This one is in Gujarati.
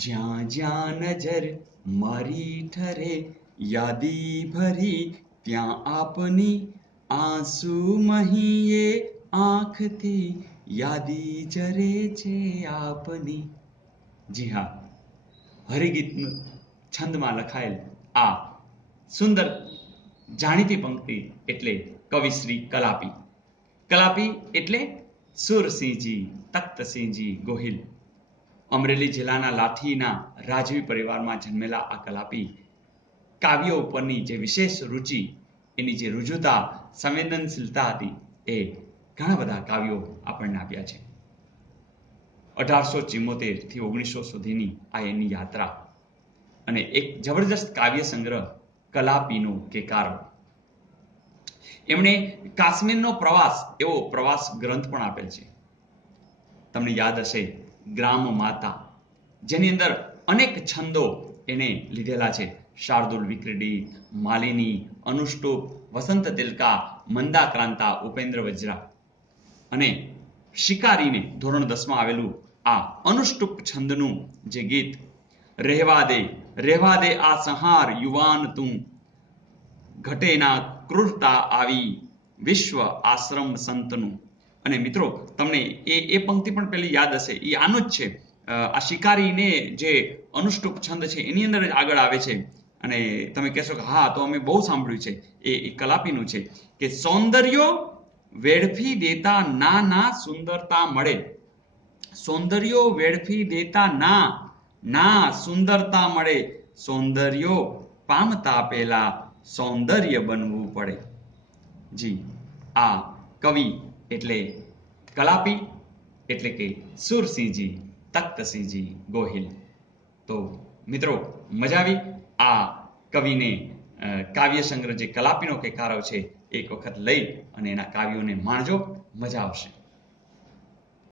જ્યાં જ્યાં નજર મારી ઠરે, યાદી ભરી ત્યાં આપની, આંસુ મહીએ આંખથી, યાદી જરે છે આપની. જી હા, હરિગીતનું છંદમાં લખાયેલ આ સુંદર જાણીતી પંક્તિ એટલે કવિશ્રી કલાપી. કલાપી એટલે સુરસિંહજી તખ્તસિંહજી ગોહિલ. અમરેલી જિલ્લાના લાઠીના રાજવી પરિવારમાં જન્મેલા આ કલાપી કાવ્યો ઉપરની જે વિશેષ રુચિ, એની જે રુજુતા, સંવેદનશીલતા હતી, એ ઘણા બધા કાવ્યો આપણને આપ્યા છે. 1874 થી 1900 સુધીની આ એની યાત્રા અને એક જબરજસ્ત કાવ્ય સંગ્રહ કલાપીનો કેકારો. એમણે કાશ્મીરનો પ્રવાસ એવો પ્રવાસ ગ્રંથ પણ આપેલ છે. તમને યાદ હશે ગ્રામ માતા, જેની અંદર અનેક છંદો એને લીધેલા છે. શાર્દુલ વિક્રડી, માલિની, અનુષ્ટુપ, વસંત તિલકા, મંદાક્રાંતા, ઉપેન્દ્ર વજ્રા. અને શિકારીને ધોરણ 10માં આવેલું આ અનુષ્ટુપ છંદનું જે ગીત, રહેવા દે આ સંહાર યુવાન તું, ઘટેના ક્રૂરતા આવી વિશ્વ આશ્રમ સંતનું. અને મિત્રો, તમને એ પંક્તિ પણ પેલી યાદ હશે, એ આનું જ છે. આ શિકારીને જે અનુષ્ટુપ છંદ છે એની અંદર જ આગળ આવે છે. અને તમે કહેશો કે હા, તો અમે બહુ સાંભળ્યું છે. એ કલાપીનું છે કે સૌંદર્યો વેડફી દેતા ના સુંદરતા મળે. સૌંદર્યો વેડફી દેતા ના સુંદરતા મળે. સૌંદર્યો પામતા પહેલા સૌંદર્ય બનવું પડે. જી, આ કવિ એટલે કલાપી, એટલે કે સુરસિંહજી તખ્તસિંહજી ગોહિલ. તો મિત્રો, મજા આવી આ કવિને કાવ્ય સંગ્રહ જે કલાપીનો કેકારો છે એક વખત લઈ અને એના કાવ્યોને માણજો, મજા આવશે.